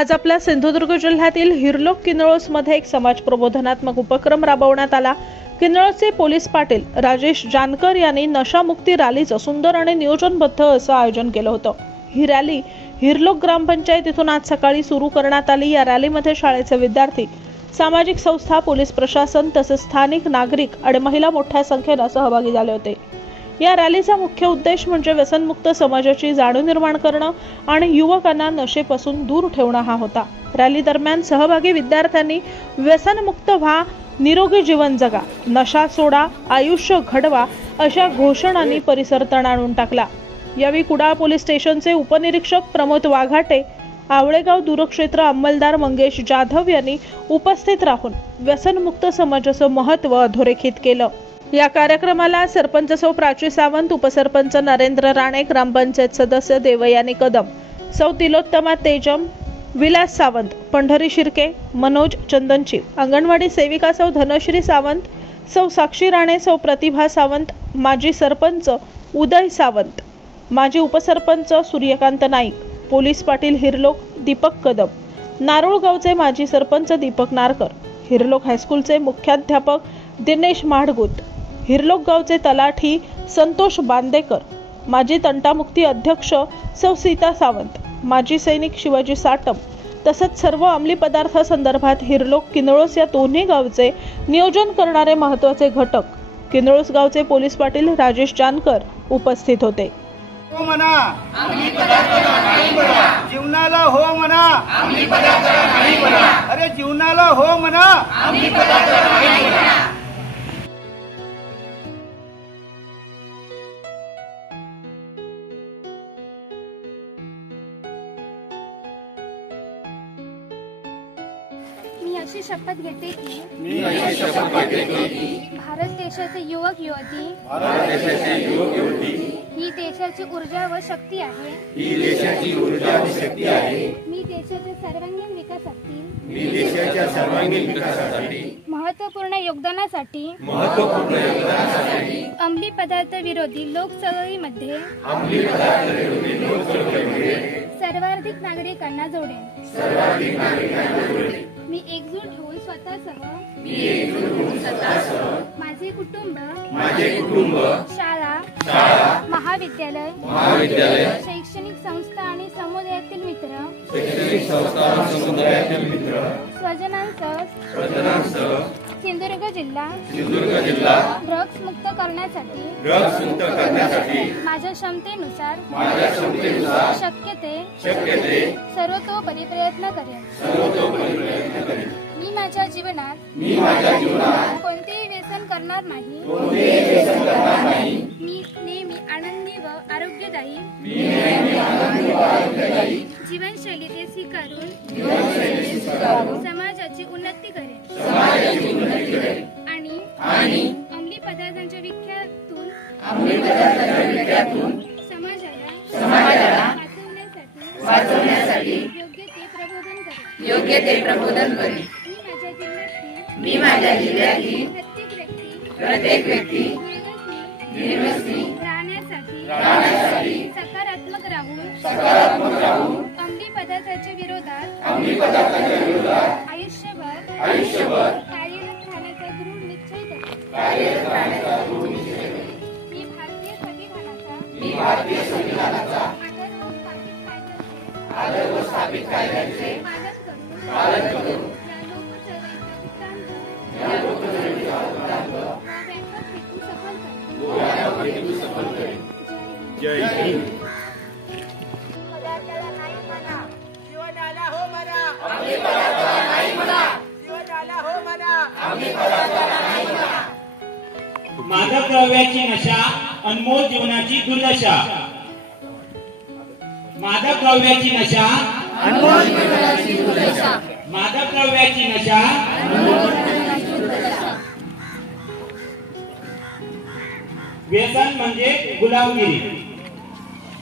आज आपल्या सिंधुदुर्ग जिल्ह्यातील हिरलोक किनळोसमध्ये एक समाज प्रबोधनात्मक उपक्रम राबवण्यात आला। किनळोसचे पोलीस पाटील राजेश जानकर यांनी नशामुक्ती रॅलीचं सुंदर आणि नियोजनबद्ध असं आयोजन केलं होतं। ही रॅली हिरलोक ग्रामपंचायतीतून आज सकाळी सुरू करण्यात आली। या रॅलीमध्ये शाळेचे विद्यार्थी, सामाजिक संस्था, पोलीस प्रशासन तसेच स्थानिक नागरिक आणि महिला मोठ्या संख्येने सहभागी झाले होते। या रॅलीचा मुख्य उद्देश म्हणजे व्यसनमुक्त समाजाची जाणीव निर्माण करणं आणि युवकांना नशेपासून दूर ठेवणं हा होता। रॅली दरम्यान सहभागी विद्यार्थ्यांनी व्यसनमुक्त व्हा, निरोगी जीवन जगा, नशा सोडा, आयुष्य घडवा अशा घोषणांनी परिसर तणावून टाकला। यावेळी कुडाळ पोलीस स्टेशनचे उपनिरीक्षक प्रमोद वाघाटे, आवळेगाव दूरक्षेत्र अंमलदार मंगेश जाधव यांनी उपस्थित राहून व्यसनमुक्त समाजाचं महत्त्व अधोरेखित केलं। या कार्यक्रमाला सरपंच सौ प्राची सावंत, उपसरपंच नरेंद्र राणे, ग्रामपंचायत सदस्य देवयानी कदम, सौ तिलोत्तमा तेजम, विलास सावंत, पंढरी शिर्के, मनोज चंदनची, अंगणवाडी सेविका सौ धनश्री सावंत, सौ साक्षी राणे, सौ प्रतिभा सावंत, माजी सरपंच उदय सावंत, माजी उपसरपंच सूर्यकांत नाईक, पोलीस पाटील हिरलोक दीपक कदम, नारोळ गावचे माजी सरपंच दीपक नारकर, हिरलोक हायस्कूलचे मुख्याध्यापक दिनेश माडगुत, हिरलोक गावचे तलाठी संतोष बांदेकर, माजी तंटामुक्ती अध्यक्ष सौ सीता सावंत, माजी सैनिक शिवाजी साटम तसंच सर्व अंमली पदार्थासंदर्भात हिरलोक किनळोस या दोन्ही गावचे नियोजन करणारे महत्त्वाचे घटक किनळोस गावचे पोलीस पाटील राजेश जानकर उपस्थित होते। हो म्हणा अंमली पदार्थाला नाही म्हणा, जीवनाला हो म्हणा अंमली पदार्थाला नाही म्हणा, अरे जीवनाला हो म्हणा अंमली पदार्थाला नाही म्हणा। मी अशी शपथ घेते की भारत देशाचे युवक युवती ही देशाची ऊर्जा व शक्ती आहे। मी देशाच्या सर्वांगीण विकासासाठी महत्त्वपूर्ण योगदानासाठी अंमली पदार्थ विरोधी लोकचळवळीमध्ये सर्वाधिक नागरिकांना जोडेन। मी एकजूट होऊन स्वतःसह माझे कुटुंब, शाळा, महाविद्यालय, शैक्षणिक संस्था आणि समुदायातील मित्र, स्वजनांसह सिंधुदुर्ग जिल्हा ड्रग्स मुक्त करण्यासाठी माझ्या क्षमतेनुसार शक्य ते सर्वतोपरी प्रयत्न करेन। मी माझ्या जीवनात कोणतेही व्यसन करणार नाही। मी नेहमी आनंदी व आरोग्यदायी जीवनशैली स्वीकारून समाजाची उन्नती करेन आणि अंमली पदार्थांच्या विख्यातून समाजाला वाचवण्यासाठी योग्य ते प्रबोधन करेन। मी माझ्या जिल्ह्यातील प्रत्येक व्यक्ती राहण्यासाठी सकारात्मक राहून अंमली पदार्थांच्या विरोधात आयुष्यभर कार्यरत राहण्याचा दृढ निश्चय करतो। मी भारतीय संविधानाचा आदर व स्थापित कायद्याचे पालन करून या लोकचळवळीचा वृत्तांत व्यापक हेतू सफल करेन। जय हिंद। पदार्थाला नाही म्हणा, जीवनाला हो म्हणा, अंमली पदार्थाला नाही म्हणा, जीवनाला हो म्हणा, अंमली पदार्थाला नाही म्हणा। मादक द्रव्याची नशा अनमोल जीवनाची दुर्दशा। मादक द्रव्याची नशा अनमोल जीवनाची दुर्दशा। मादक द्रव्याची नशा व्यसन म्हणजे गुलामगिरी।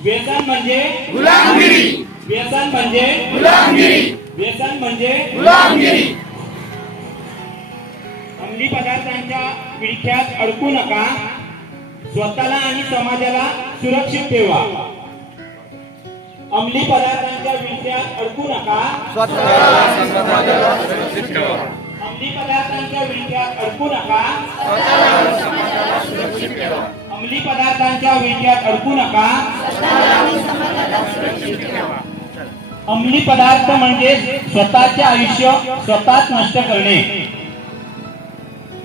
व्यसन म्हणजे गुलामगिरी। व्यसन म्हणजे गुलामगिरी। व्यसन म्हणजे गुलामगिरी। अंमली पदार्थांच्या विळख्यात अडकू नका, स्वतःला आणि समाजाला सुरक्षित ठेवा। अंमली पदार्थांच्या विळख्यात अडकू नका, अंमली पदार्थांच्या विळख्यात अडकू नका, अंमली पदार्थांच्या विळख्यात अडकू नका. अंमली पदार्थ म्हणजे स्वतःचे आयुष्य स्वतःच नष्ट करणे.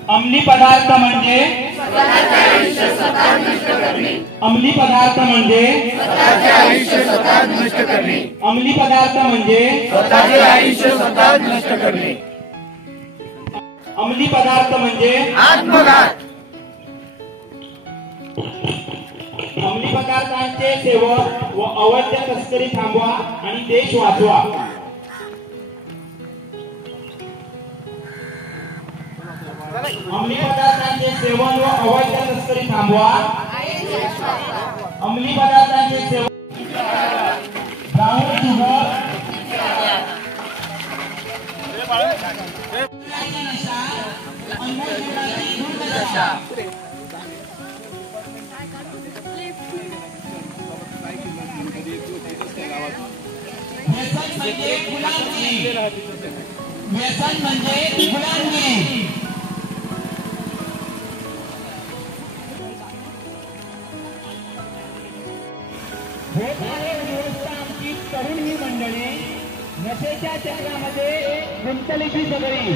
अंमली पदार्थ म्हणजे अंमली पदार्थ म्हणजे अंमली पदार्थ म्हणजे अंमली पदार्थ म्हणजे अंमली पदार्थांचे सेवन व अवैध तस्करी थांबवा आणि देश वाचवा. अंमली पदार्थांचे सेवन व अवैध तस्करी थांबवा. अंमली पदार्थांचे सेवन ब्राऊन शुगर व्यसन म्हणजे गुलामगिरी. व्यसन म्हणजे गुलामगिरी. आमची तरुण ही मंडळी नशेच्या चक्रामध्ये गुंतलेली सगळी,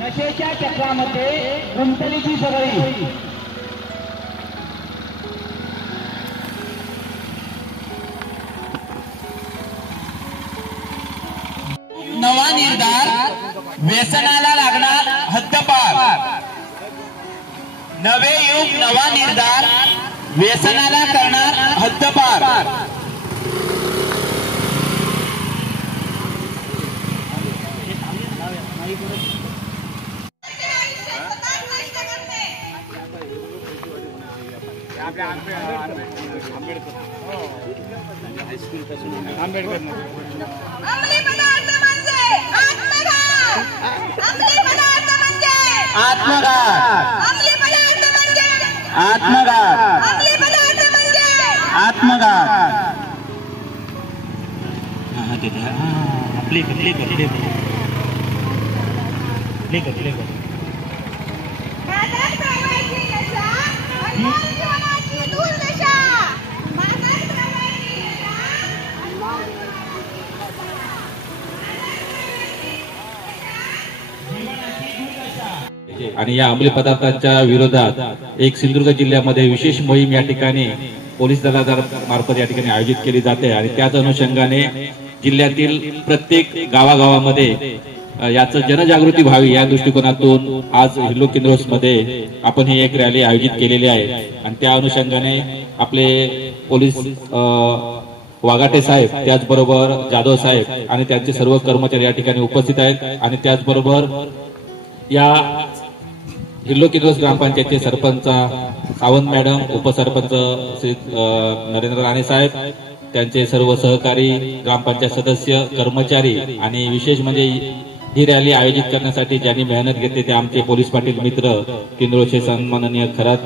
नशेच्या चक्रामध्ये गुंतलेली सगळी. नवा निर्धार, व्यसनाला लागणार हद्दपार. नवे युग नवा निर्धार, व्यसनाला करणार हद्दपार. अंमली पदार्थ म्हणजे आत्मघात. अंमली पदार्थ म्हणजे आत्मघात. अंमली पदार्थ म्हणजे आत्मघात. अंमली पदार्थ म्हणजे आत्मघात. मादक द्रव्याची नशा, अनमोल जीवनाची दुर्दशा. मादक द्रव्याची नशा, अनमोल जीवनाची दुर्दशा. आणि या अंमली पदार्थांच्या विरोधात एक सिंधुदुर्ग जिल्ह्यामध्ये विशेष मोहीम या ठिकाणी पोलीस दलामार्फत या ठिकाणी आयोजित केली जाते. आणि त्याच अनुषंगाने जिल्ह्यातील प्रत्येक गावागावामध्ये याचं जनजागृती व्हावी या दृष्टिकोनातून आज हिल्लो किन्नौज मध्ये आपण ही एक रॅली आयोजित केलेली आहे. आणि त्या अनुषंगाने आपले पोलीस वाघाटे साहेब, त्याचबरोबर जाधव साहेब आणि त्यांचे सर्व कर्मचारी या ठिकाणी उपस्थित आहेत. आणि त्याचबरोबर या हिल्लो किन्नौज ग्रामपंचायतचे सरपंच सावंत मॅडम, उपसरपंच श्री नरेंद्र राणे साहेब, त्यांचे सर्व सहकारी, ग्रामपंचायत सदस्य, कर्मचारी आणि विशेष म्हणजे ही रॅली आयोजित करण्यासाठी ज्यांनी मेहनत घेतली ते आमचे पोलीस पाटील मित्र किन्नौजचे सन्माननीय खरात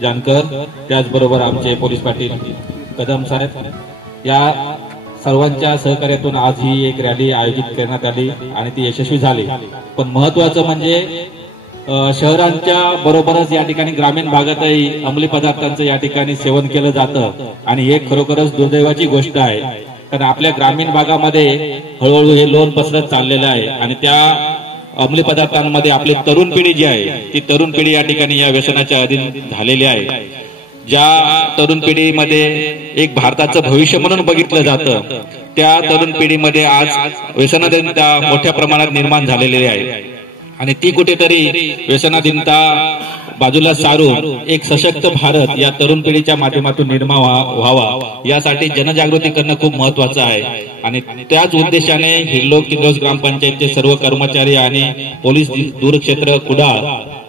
जानकर, त्याचबरोबर आमचे पोलीस पाटील कदम साहेब, या सर्वांच्या सहकार्यातून आज ही एक रॅली आयोजित करण्यात आली आणि ती यशस्वी झाली. पण महत्वाचं म्हणजे शहरांच्या बरोबरच या ठिकाणी ग्रामीण भागातही अंमली पदार्थांचं या ठिकाणी सेवन केलं जातं. आणि हे खरोखरच दुर्दैवाची गोष्ट आहे, कारण आपल्या ग्रामीण भागामध्ये हळूहळू हे लोन पसरत चाललेलं आहे. आणि त्या अंमली पदार्थांमध्ये आपली तरुण पिढी जी आहे ती तरुण पिढी या ठिकाणी या व्यसनाच्या अधीन झालेली आहे. ज्या तरुण पिढीमध्ये एक भारताचं भविष्य म्हणून बघितलं जातं, त्या तरुण पिढीमध्ये आज व्यसनाधीनता मोठ्या प्रमाणात निर्माण झालेली आहे. आणि ती कुठेतरी व्यसनाधीनता बाजूला सारून एक सशक्त भारत या तरुण पिढीच्या माध्यमातून निर्माण व्हावा यासाठी जनजागृती करणं खूप महत्वाचं आहे. आणि त्याच उद्देशाने हिल्लो किन्नौज ग्रामपंचायतचे सर्व कर्मचारी आणि पोलीस दूरक्षेत्र कुडाळ,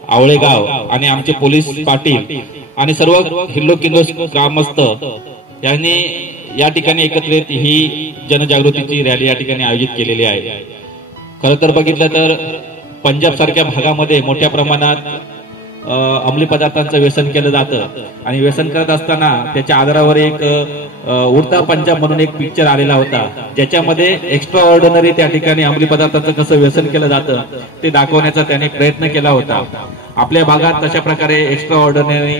आवळेगाव आणि आमचे पोलीस पाटील आणि सर्व हिल्लो किन्नौज ग्रामस्थ यांनी या ठिकाणी एकत्रित ही जनजागृतीची रॅली या ठिकाणी आयोजित केलेली आहे. खरं तर बघितलं तर पंजाब सारख्या भागामध्ये मोठ्या प्रमाणात अंमली पदार्थांचं व्यसन केलं जातं आणि व्यसन करत असताना त्याच्या आधारावर एक उडता पंजाब म्हणून एक पिक्चर आलेला होता, ज्याच्यामध्ये एक्स्ट्रा ऑर्डिनरी त्या ठिकाणी अंमली पदार्थाचं कसं व्यसन केलं जातं ते दाखवण्याचा त्याने प्रयत्न केला होता. आपल्या भागात तशा प्रकारे एक्स्ट्रा ऑर्डिनरी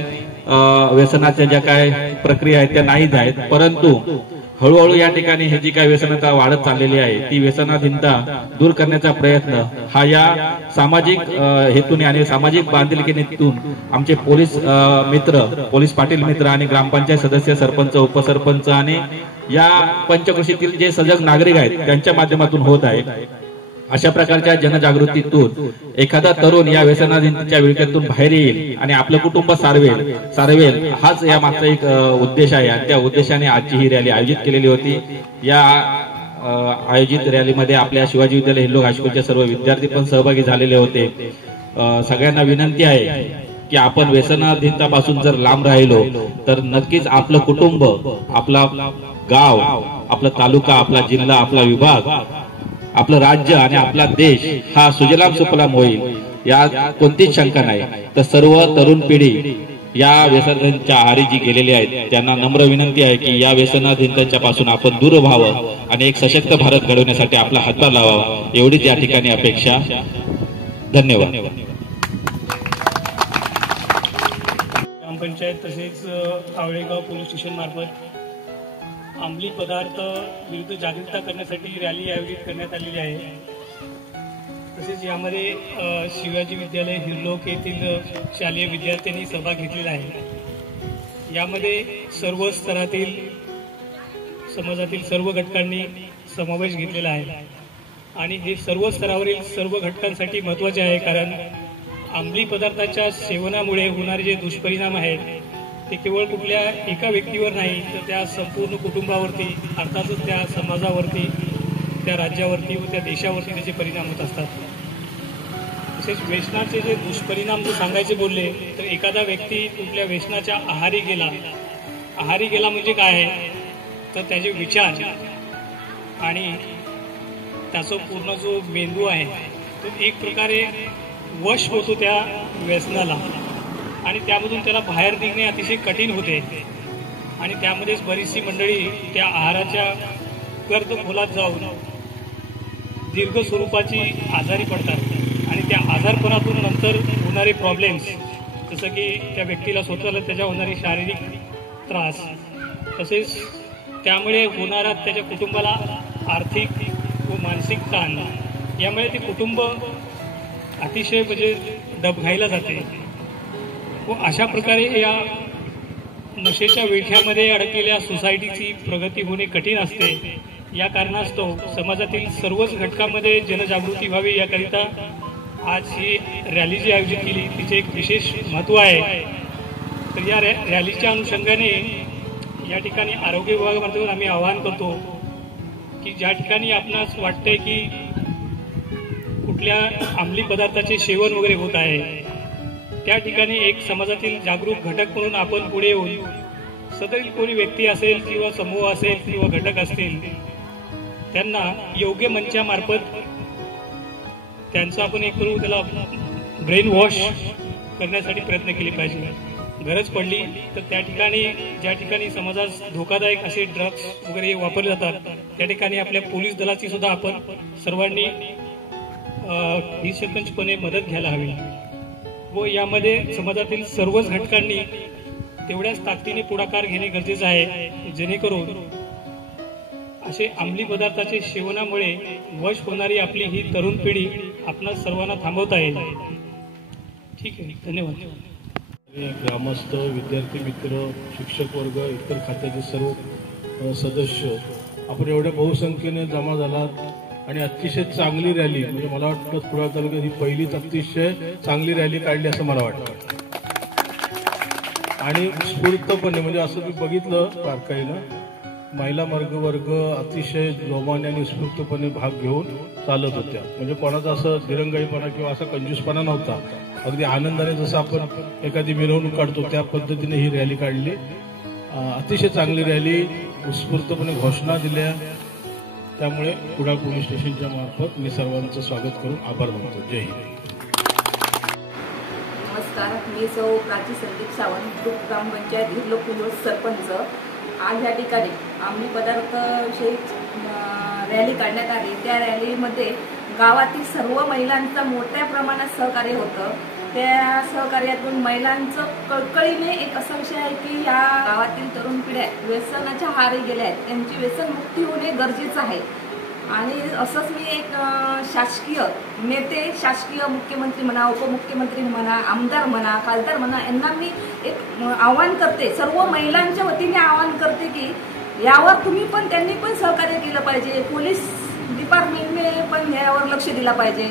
व्यसनाच्या ज्या काय प्रक्रिया आहेत त्या नाहीच आहेत, परंतु हळूहळू या ठिकाणी हे जी काही व्यसनता वाढत चाललेली आहे ती व्यसनाधीनता दूर करण्याचा प्रयत्न हा या सामाजिक हेतूने आणि सामाजिक बांधिलकीतून आमचे पोलीस मित्र, पोलीस पाटील मित्र आणि ग्रामपंचायत सदस्य, सरपंच, उपसरपंच आणि या पंचक्रोशीतील जे सजग नागरिक आहेत त्यांच्या माध्यमातून होत आहे. अशा प्रकारच्या जनजागृतीतून एखादा तरुण या व्यसनाधीनतेच्या विळख्यातून बाहेर येईल आणि आपलं कुटुंब सारवेल हाच या मागचा एक उद्देश आहे. आणि त्या उद्देशाने आजची ही रॅली आयोजित केलेली होती. या आयोजित रॅलीमध्ये आपल्या शिवाजी विद्यालय हिल्लोळ हायस्कूलचे सर्व विद्यार्थी पण सहभागी झालेले होते. सगळ्यांना विनंती आहे की आपण व्यसनाधीनतापासून जर लांब राहिलो तर नक्कीच आपलं कुटुंब, आपला गाव, आपला तालुका, आपला जिल्हा, आपला विभाग, आपलं राज्य आणि आपला देश हा सुजलाम सुफलाम होईल या कोणतीच शंका नाही. तर सर्व तरुण पिढी या व्यसनाधीनतेच्या आहारी जी गेलेली आहेत त्यांना नम्र विनंती आहे की या व्यसनाधीनतेच्या पासून आपण दूर व्हावं आणि एक सशक्त भारत घडवण्यासाठी आपला हातभार लावावा, एवढीच या ठिकाणी अपेक्षा. धन्यवाद. ग्रामपंचायत तसेच आवळेगाव पोलीस स्टेशन मार्फत अंमली पदार्थ विरुद्ध जागरूकता करण्यासाठी रॅली आयोजित करण्यात आलेली आहे. तसेच यामध्ये शिवाजी विद्यालय हिरलोक येथील शालेय विद्यार्थ्यांनी सहभाग घेतलेला आहे. यामध्ये सर्व स्तरातील समाजातील सर्व घटकांनी समावेश घेतलेला आहे आणि हे सर्व स्तरावरील सर्व घटकांसाठी महत्त्वाचे आहे, कारण अंमली पदार्थाच्या सेवनामुळे होणारे जे दुष्परिणाम आहेत ते केवळ कुठल्या एका व्यक्तीवर नाही तर त्या संपूर्ण कुटुंबावरती, अर्थातच त्या समाजावरती, त्या राज्यावरती व त्या देशावरती त्याचे परिणाम होत असतात. तसेच व्यसनाचे जे दुष्परिणाम जर सांगायचे बोलले तर एखादा व्यक्ती कुठल्या व्यसनाच्या आहारी गेला म्हणजे काय आहे तर त्याचे विचार आणि त्याचा पूर्ण जो मेंदू आहे तो एक प्रकारे वश होतो त्या व्यसनाला आणि त्यामधून त्याला बाहेर निघणे अतिशय कठीण होते. आणि त्यामध्येच बरीचशी मंडळी त्या आहाराच्या गर्दखोलात जाऊन दीर्घ स्वरूपाची आजारी पडतात आणि त्या आजारपणातून नंतर होणारे प्रॉब्लेम्स, जसं की त्या व्यक्तीला स्वतःला त्याच्या होणारी शारीरिक त्रास, तसेच त्यामुळे होणारा त्याच्या कुटुंबाला आर्थिक व मानसिक ताण, यामुळे ते कुटुंब अतिशय म्हणजे डबघाईला जाते व अशा प्रकारे या नशेच्या विळख्यामध्ये अडकलेल्या सोसायटीची प्रगती होणे कठीण असते. या कारणास्तव समाजातील सर्वच घटकांमध्ये जनजागृती व्हावी याकरिता आज ही रॅली जी आयोजित केली तिचे एक विशेष महत्त्व आहे. तर या रॅलीच्या अनुषंगाने या ठिकाणी आरोग्य विभागामार्फत आम्ही आवाहन करतो की ज्या ठिकाणी आपणास वाटतंय की कुठल्या अंमली पदार्थाचे सेवन वगैरे होत आहे त्या ठिकाणी एक समाजातील जागरूक घटक म्हणून आपण पुढे येऊन सदैव कोणी व्यक्ती असेल किंवा समूह असेल किंवा घटक असतील त्यांना योग्य मंचामार्फत त्यांचा आपण एक करू त्याला ब्रेन वॉश करण्यासाठी प्रयत्न केले पाहिजे. गरज पडली तर त्या ठिकाणी ज्या ठिकाणी समाजास धोकादायक असे ड्रग्स वगैरे वापरले जातात त्या ठिकाणी आपल्या पोलीस दलाची सुद्धा आपण सर्वांनी निःसंकोचपणे मदत घ्यायला हवी व यामध्ये समाजातील सर्वच घटकांनी तेवढ्याच ताकदीने पुढाकार घेणे गरजेचे आहे जेणेकरून असे अंमली पदार्थाचे सेवनामुळे वश होणारी आपली ही तरुण पिढी आपणा सर्वांना थांबवता येईल. ठीक आहे, धन्यवाद. ग्रामस्थ, विद्यार्थी मित्र, शिक्षक वर्ग, इतर खात्याचे सर्व सदस्य आपण एवढ्या बहुसंख्येने जमा झालात आणि अतिशय चांगली रॅली, म्हणजे मला वाटतं कुडाळ तालुक्यात ही पहिलीच अतिशय चांगली रॅली काढली असं मला वाटतं. आणि स्फूर्तपणे म्हणजे असं मी बघितलं बारकाईनं महिला वर्ग अतिशय जोमाने आणि स्फूर्तपणे भाग घेऊन चालत होत्या. म्हणजे कोणाचा असं दिरंगाईपणा किंवा असा कंजूसपणा नव्हता. अगदी आनंदाने जसं आपण एखादी मिरवणूक काढतो त्या पद्धतीने ही रॅली काढली. अतिशय चांगली रॅली, उत्स्फूर्तपणे घोषणा दिल्या. त्यामुळे कुडाळ पोलीस स्टेशनच्या मार्फत मी सर्वांचं स्वागत करून आभार मानतो. जय हिंद. नमस्कार, मी सौ प्राची संदीप सावंत, ग्रुप ग्रामपंचायत हिरलोक सरपंच. आज या ठिकाणी अंमली पदार्थाविषयी रॅली काढण्यात आली। त्या रॅलीमध्ये गावातील सर्व महिलांचं मोठ्या प्रमाणात सहकार्य होतं। त्या सहकार्यातून महिलांचं कळकळीने एक असा विषय आहे की या गावातील तरुण पिढ्या व्यसनाच्या आहारी गेल्या आहेत, त्यांची व्यसनमुक्ती होणे गरजेचं आहे। आणि असंच मी एक शासकीय नेते, शासकीय मुख्यमंत्री म्हणा, उपमुख्यमंत्री म्हणा, आमदार म्हणा, खासदार म्हणा, यांना मी एक आवाहन करते, सर्व महिलांच्या वतीने आवाहन करते की यावर तुम्ही पण, त्यांनी पण सहकार्य केलं पाहिजे। पोलीस डिपार्टमेंटने पण यावर लक्ष दिलं पाहिजे।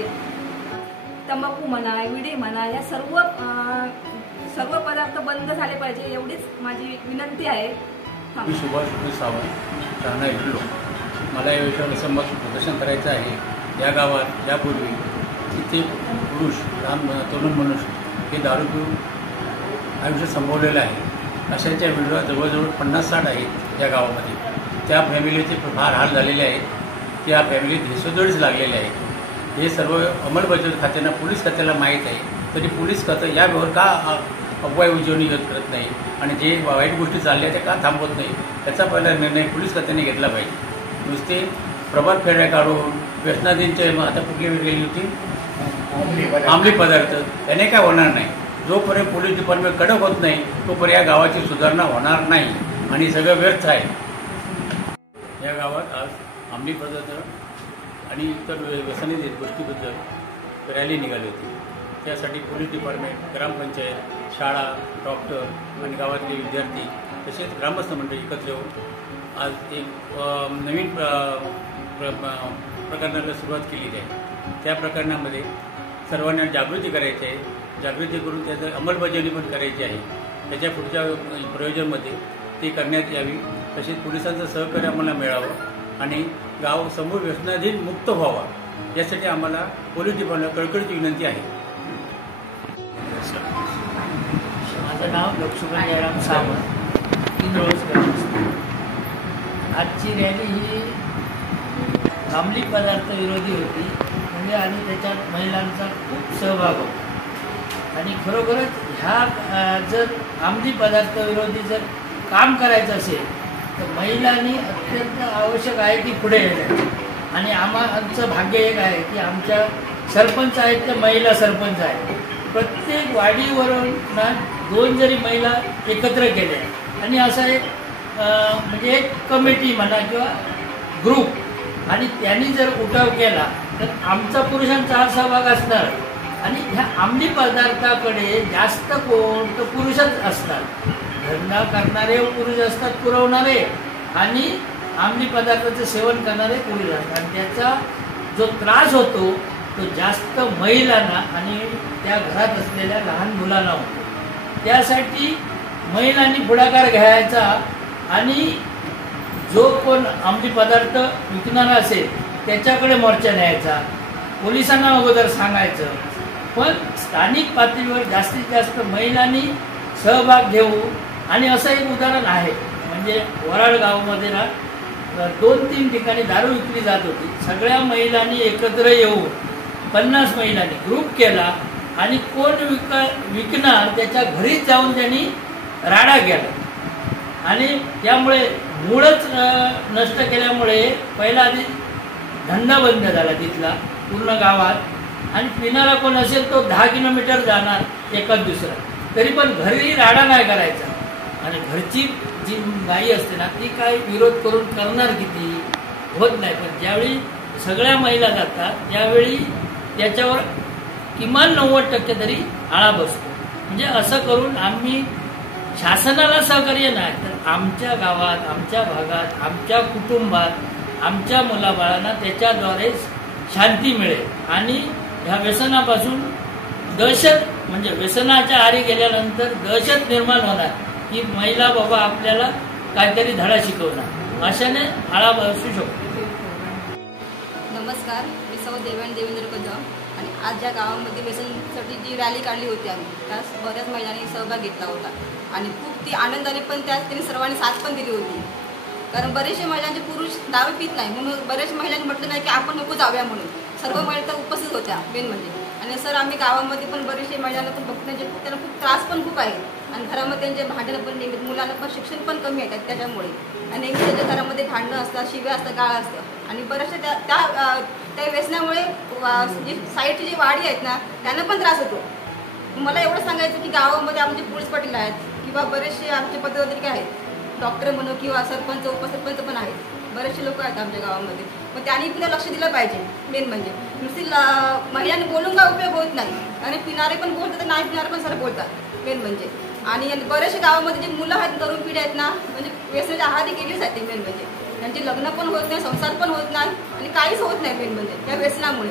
तंबाखू म्हणा, विडी म्हणा, या सर्व पदार्थ बंद झाले पाहिजे, एवढीच माझी विनंती आहे। मी सुभाष सावंत, राहणार हिरलो। मला या विषयावर असं मत प्रदर्शन करायचं आहे। या गावात यापूर्वी कित्येक पुरुष, तरुण मनुष्य हे दारू पिऊन आयुष्य संपवलेलं आहे। अशाच्या व्हिडिओ जवळजवळ 50-60 आहेत या गावामध्ये। त्या फॅमिलीचे फार हाल झालेले आहेत। त्या फॅमिलीत हिसोदोडीच लागलेले आहेत। हे सर्व अंमलबजावणी खात्यांना, पोलीस खात्याला माहीत आहे, तरी पोलीस खातं यावर का अफवा उजवणी करत नाही आणि जे वाईट गोष्टी चालल्या त्या का थांबवत नाही, त्याचा पहिला निर्णय पोलीस खात्याने घेतला पाहिजे। नुसते प्रभात फेऱ्या काढून व्यसनाधीनचे आता कुठली गेली होती अंमली पदार्थ, त्याने काय होणार नाही। जोपर्यंत पोलीस डिपार्टमेंट कडक होत नाही तोपर्यंत या गावाची सुधारणा होणार नाही आणि सगळं व्यर्थ आहे। या गावात आज अंमली पदार्थ आणि इतर व्यसनी गोष्टीबद्दल रॅली निघाली होती। त्यासाठी पोलीस डिपार्टमेंट, ग्रामपंचायत, शाळा, डॉक्टर आणि गावातले विद्यार्थी तसेच ग्रामस्थ मंडळी एकत्र येऊन आज एक नवीन प्रकरणाला सुरुवात केलेली आहे। त्या प्रकरणामध्ये सर्वांना जागृती करायची आहे, जागृती करून त्याचं अंमलबजावणी पण करायची आहे। त्याच्या पुढच्या प्रयोजनामध्ये ती करण्यात यावी, तसेच पोलिसांचं सहकार्य आम्हाला मिळावं आणि गाव समूळ व्यसनाधीन मुक्त व्हावा, यासाठी आम्हाला पोलीस डिपार्टमेंटला कळकळीची विनंती आहे। माझं नाव लक्ष्मण जयराम सावंत, आजची रॅली ही अंमली पदार्थ विरोधी होती, म्हणजे आणि त्याच्यात महिलांचा खूप सहभाग होता। आणि खरोखरच ह्या जर अंमली पदार्थ विरोधी जर काम करायचं असेल तर महिलांनी अत्यंत आवश्यक आहे की पुढे येणं। आणि आमचं भाग्य एक आहे की आमच्या सरपंच आहेत ते महिला सरपंच आहेत। प्रत्येक वाडीवरून 2 जरी महिला एकत्र केल्या आणि असा एक म्हणजे एक कमिटी म्हणा किंवा ग्रुप, आणि त्यांनी जर उठाव केला तर आमचा पुरुषांचा सहभाग असणार। आणि ह्या अंमली पदार्थाकडे जास्त कोण तर पुरुषच असतात। धंदा करणारे पुरुष असतात, पुरवणारे, आणि अंमली पदार्थाचं सेवन करणारे पुरुष असतात। आणि त्याचा जो त्रास होतो तो जास्त महिलांना आणि त्या घरात असलेल्या लहान मुलांना होतो। त्यासाठी महिलांनी पुढाकार घ्यायचा आणि जो कोण अंमली पदार्थ विकणारा असेल त्याच्याकडे मोर्चा न्यायचा, पोलिसांना अगोदर सांगायचं। पण स्थानिक पातळीवर जास्तीत जास्त महिलांनी सहभाग घेऊ। आणि असं एक उदाहरण आहे, म्हणजे वराड गावामध्ये ना 2-3 ठिकाणी दारू विकली जात होती। सगळ्या महिलांनी एकत्र येऊन 50 महिलांनी ग्रुप केला आणि कोण विकणार त्याच्या घरीच जाऊन त्यांनी राडा केला। आणि त्यामुळे मूळच नष्ट केल्यामुळे पहिला आधी धंदा बंद झाला तिथला पूर्ण गावात। आणि पिणारा कोण असेल तो 10 किलोमीटर जाणार एकाच दुसरा, तरी पण घरी राडा नाही करायचा। आणि घरची जी गाई असते ना ती काय विरोध करून करणार किती, होत नाही। पण ज्यावेळी सगळ्या महिला जातात त्यावेळी त्याच्यावर किमान 90% तरी आळा बसतो। म्हणजे असं करून आम्ही शासनाला सहकार्य नाही तर आमच्या गावात, आमच्या भागात, आमच्या कुटुंबात, आमच्या मुलाबाळांना त्याच्याद्वारे शांती मिळेल। आणि ह्या व्यसनापासून दहशत, म्हणजे व्यसनाच्या आहारी गेल्यानंतर दहशत निर्माण होणार की महिला बाबा आपल्याला काहीतरी धडा शिकवणार, अशाने आळा बसू शकतो। नमस्कार, मी सौ देवेंद्र कदम आणि आज या गावामध्ये व्यसनासाठी जी रॅली काढली होती आम्ही, त्यात बऱ्याच महिलांनी सहभाग घेतला होता आणि खूप ती आनंदाने पण त्यात त्यांनी सर्वांनी साथ पण दिली होती। कारण बरेचसे महिलांचे पुरुष दारू पित नाही, म्हणून बऱ्याच महिलांनी म्हटलं नाही की आपण नको जाऊया म्हणून। सर्व महिला उपस्थित होत्या मेन म्हणजे, आणि आणि सर आम्ही गावामध्ये पण बरेचसे महिलांना पण बघतो त्यांना खूप त्रास पण खूप आहे आणि घरामध्ये त्यांचे भांडणं पण नेहमी, मुलांना पण शिक्षण पण कमी येतात त्याच्यामुळे आणि नेहमी त्यांच्या घरामध्ये भांडणं असतात, शिव्या असतात, गाळ असतं आणि बऱ्याचशा त्या व्यसनामुळे जी साईडची जी वाडी आहेत ना त्यांना पण त्रास होतो. मला एवढं सांगायचं की गावामध्ये आमचे पोलीस पाटील आहेत किंवा बरेचसे आमचे पदाधिकारी आहेत, डॉक्टर म्हणू किंवा सरपंच उपसरपंच पण आहेत, बरेचसे लोक आहेत आमच्या गावामध्ये. मग त्यांनी पण लक्ष दिलं पाहिजे. मेन म्हणजे नुसती महिलांनी बोलून काय उपयोग होत नाही आणि पिणारे पण बोलतात, नाही पिणारे पण सर बोलतात मेन म्हणजे. आणि बरेचशा गावामध्ये जे मुलं आहेत, तरुण पिढी आहेत ना, म्हणजे व्यसनाच्या आहारी गेलीच आहेत. मेन म्हणजे त्यांचे लग्न पण होत नाही, संसार पण होत नाही आणि काहीच होत नाही मेन म्हणजे त्या व्यसनामुळे.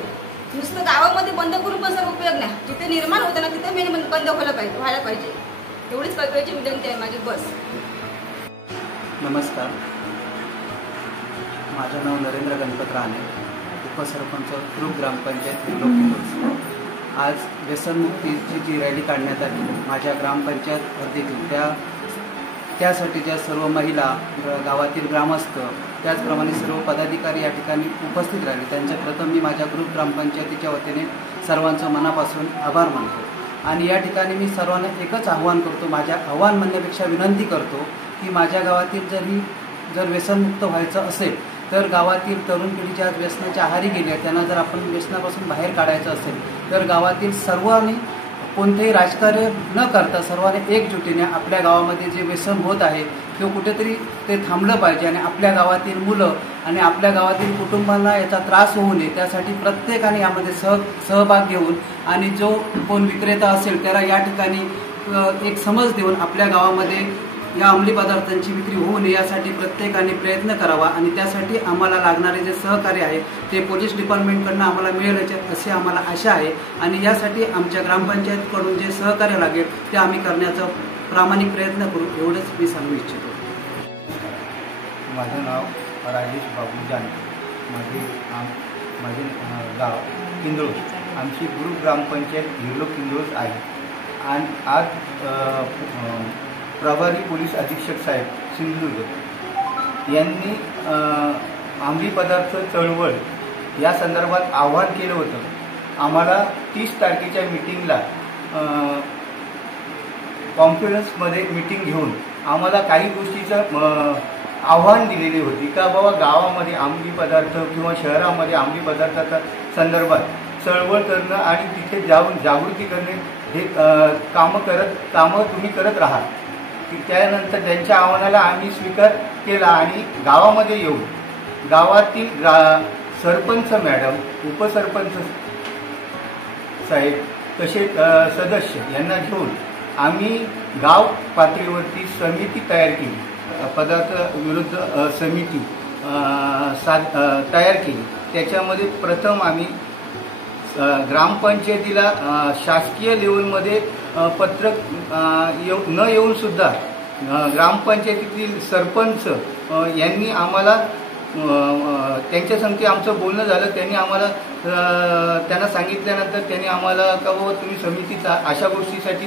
नुसतं गावामध्ये बंद करून पण सर उपयोग नाही, जिथे निर्माण होतं ना तिथे मेन बंद व्हायला पाहिजे. एवढीच कळकळीची विनंती आहे माझी. बस. नमस्कार, माझं नाव नरेंद्र गणपत राणे, उपसरपंच ग्रुप ग्रामपंचायत हिरलोक. आज व्यसनमुक्तीची जी रॅली काढण्यात आली माझ्या ग्रामपंचायत हद्दीतील त्यासाठी ज्या सर्व महिला, गावातील ग्रामस्थ, त्याचप्रमाणे सर्व पदाधिकारी या ठिकाणी उपस्थित राहिले, त्यांच्या प्रथम मी माझ्या ग्रुप ग्रामपंचायतीच्या वतीने सर्वांचं मनापासून आभार मानतो. आणि या ठिकाणी मी सर्वांना एकच आव्हान करतो, माझ्या आव्हान म्हणण्यापेक्षा विनंती करतो की माझ्या गावातील जर व्यसनमुक्त व्हायचं असेल तर गावातील तरुण पिढी ज्या व्यसनाच्या आहारी गेली आहे त्यांना जर आपण व्यसनापासून बाहेर काढायचं असेल तर गावातील सर्वांनी कोणतेही राजकार्य न करता सर्वांनी एकजुटीने आपल्या गावामध्ये जे व्यसन होत आहे किंवा कुठेतरी ते थांबलं पाहिजे आणि आपल्या गावातील मुलं आणि आपल्या गावातील कुटुंबांना याचा त्रास होऊ नये त्यासाठी प्रत्येकाने यामध्ये सहभाग घेऊन आणि जो कोण विक्रेता असेल त्याला या ठिकाणी एक समज देऊन आपल्या गावामध्ये या अंमली पदार्थांची विक्री होऊ नये यासाठी प्रत्येकाने प्रयत्न करावा. आणि त्यासाठी आम्हाला लागणारे जे सहकार्य आहे ते पोलीस डिपार्टमेंटकडून आम्हाला मिळेल असे आम्हाला आशा आहे. आणि यासाठी आमच्या ग्रामपंचायतकडून जे सहकार्य लागेल ते आम्ही करण्याचा प्रामाणिक प्रयत्न करू, एवढंच मी सांगू इच्छितो. माझं नाव राजेश बाबू जानकर, माझे गाव किंदळूस. आमची ग्रुप ग्रामपंचायत हिरलोक किंदळूस आहे. आणि आज प्रभारी पोलीस अधीक्षक साहेब सिंधुदुर्ग यांनी अंमली पदार्थ चळवळ या संदर्भात आवाहन केलं होतं. आम्हाला 30 तारखेच्या मीटिंगला कॉन्फरन्समध्ये मीटिंग घेऊन आम्हाला काही गोष्टीचं आव्हान दिलेली होती का बाबा गावामध्ये अंमली पदार्थ किंवा शहरामध्ये अंमली पदार्थाच्या संदर्भात चळवळ करणं आणि तिथे जाऊन जागृती करणे हे कामं तुम्ही करत राहा. त्यानंतर त्यांच्या आव्हानाला आम्ही स्वीकार केला आणि गावामध्ये येऊन गावातील सरपंच मॅडम, उपसरपंच साहेब तसेच सदस्य यांना घेऊन आम्ही गाव पातळीवरती समिती तयार केली, पदार्थ विरुद्ध समिती तयार केली. त्याच्यामध्ये प्रथम आम्ही ग्रामपंचायतीला शासकीय लेवलमध्ये पत्रक न येऊनसुद्धा ग्रामपंचायतीतील सरपंच यांनी आम्हाला त्यांच्या संगती आमचं बोलणं झालं. त्यांनी आम्हाला त्यांना सांगितल्यानंतर त्यांनी आम्हाला का बाबा तुम्ही समितीचा अशा गोष्टीसाठी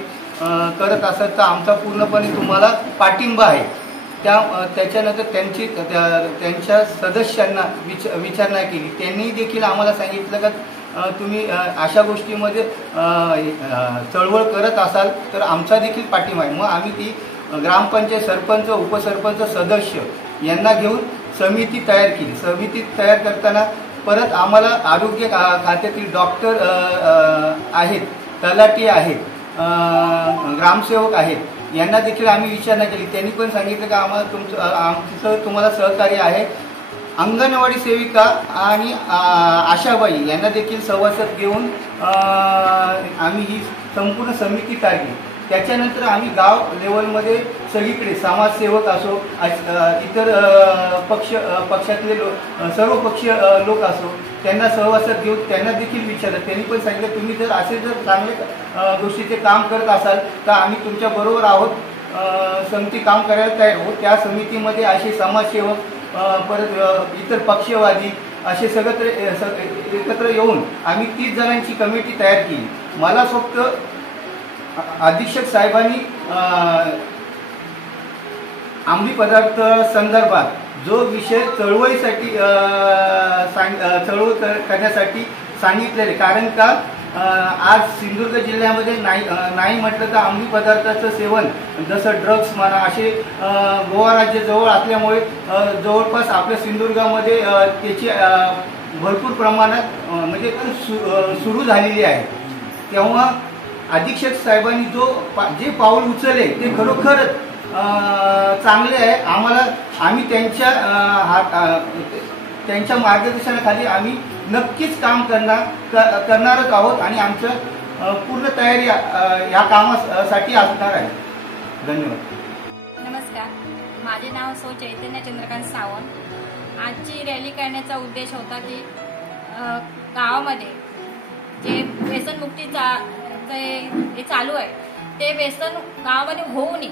करत असाल तर आमचा पूर्णपणे तुम्हाला पाठिंबा आहे. त्याच्यानंतर त्यांच्या सदस्यांना विचारणा केली. त्यांनी देखील आम्हाला सांगितलं का तुम्ही अशा गोष्टीमध्ये चळवळ करत असाल तर आमचा देखील पाठिंबा आहे. मग आम्ही ती ग्रामपंचायत सरपंच, उपसरपंच, सदस्य यांना घेऊन समिती तयार केली. समिती तयार करताना परत आम्हाला आरोग्य खात्यातील डॉक्टर आहेत, तलाठी आहेत, ग्रामसेवक आहेत, यांना देखील आम्ही विचारणा केली. त्यांनी पण सांगितलं की आमचं तुम्हाला सहकार्य आहे. अंगणवाडी सेविका आणि आशाबाई यांना देखील सभासद घेऊन आम्ही ही संपूर्ण समिती काढली. त्याच्यानंतर आम्ही गाव लेवलमध्ये सगळीकडे समाजसेवक असो, इतर पक्षातले सर्व पक्षीय लोक असो त्यांना सभासद घेऊन त्यांना देखील विचारलं. त्यांनी पण सांगितलं तुम्ही जर असे जर चांगले गोष्टीचे काम करत असाल तर आम्ही तुमच्या बरोबर आहोत, समिती काम करायला तयार आहोत. त्या समितीमध्ये असे समाजसेवक, परत इतर पक्षवादी असे एकत्र येऊन आम्ही 30 जणांची कमिटी तयार केली. मला फक्त अधीक्षक साहेबांनी अंमली पदार्थ संदर्भात जो विषय चळवळीसाठी चळवळ करण्यासाठी सांगितलेले, कारण का आज सिंधुदुर्ग जिल्ह्यामध्ये नाही म्हटलं तर अंमली पदार्थाचं सेवन जसं ड्रग्स म्हणा असे गोवा राज्य जवळ असल्यामुळे जवळपास आपल्या सिंधुदुर्गामध्ये त्याची भरपूर प्रमाणात म्हणजे सुरू झालेली आहे. तेव्हा अधीक्षक साहेबांनी जे पाऊल उचलले ते खरोखर चांगले आहे. आम्ही त्यांच्या मार्गदर्शनाखाली आम्ही नक्कीच काम करणारच आहोत आणि आमचं पूर्ण तयारी या कामासाठी असणार आहे. धन्यवाद. नमस्कार, माझे नाव सौ चैतन्य चंद्रकांत सावंत. आजची रॅली करण्याचा उद्देश होता की गावामध्ये जे व्यसनमुक्तीचा जे चालू आहे ते व्यसन गावामध्ये होऊ नये.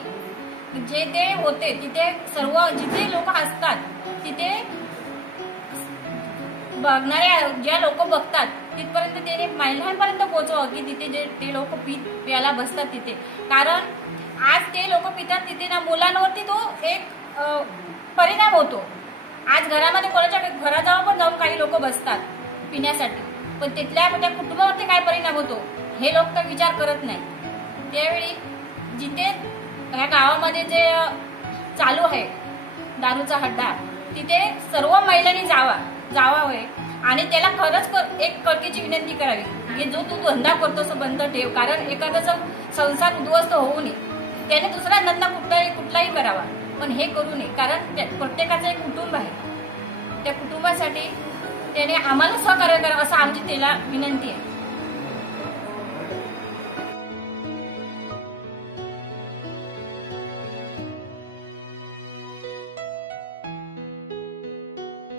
जे ते होते तिथे सर्व जिथे लोक असतात तिथे बघणाऱ्या ज्या लोक बघतात तिथपर्यंत त्याने महिलांपर्यंत पोहोचवा की तिथे जे ते लोक प्यायला बसतात तिथे. कारण आज ते लोक पितात तिथे ना मुलांवरती तो एक परिणाम होतो. आज घरामध्ये कोणाच्या घराजवळ पण जाऊन काही लोक बसतात पिण्यासाठी, पण तिथल्या त्या कुटुंबावरती काय परिणाम होतो हे लोक तर विचार करत नाही. त्यावेळी जिथे ह्या गावामध्ये जे चालू आहे दारूचा हड्डा तिथे सर्व महिलांनी जावावे आणि त्याला खरंच एक कळकीची विनंती करावी की जो तू धंदा करतो तो बंद ठेव. कारण एखाद्याचा संसार उद्ध्वस्त होऊ नये, त्याने दुसरा धंदा कुठलाही करावा पण हे करू नये. कारण प्रत्येकाचं एक कुटुंब आहे, त्या कुटुंबासाठी त्याने आम्हाला सहकार्य करावं असं आमची त्याला विनंती आहे.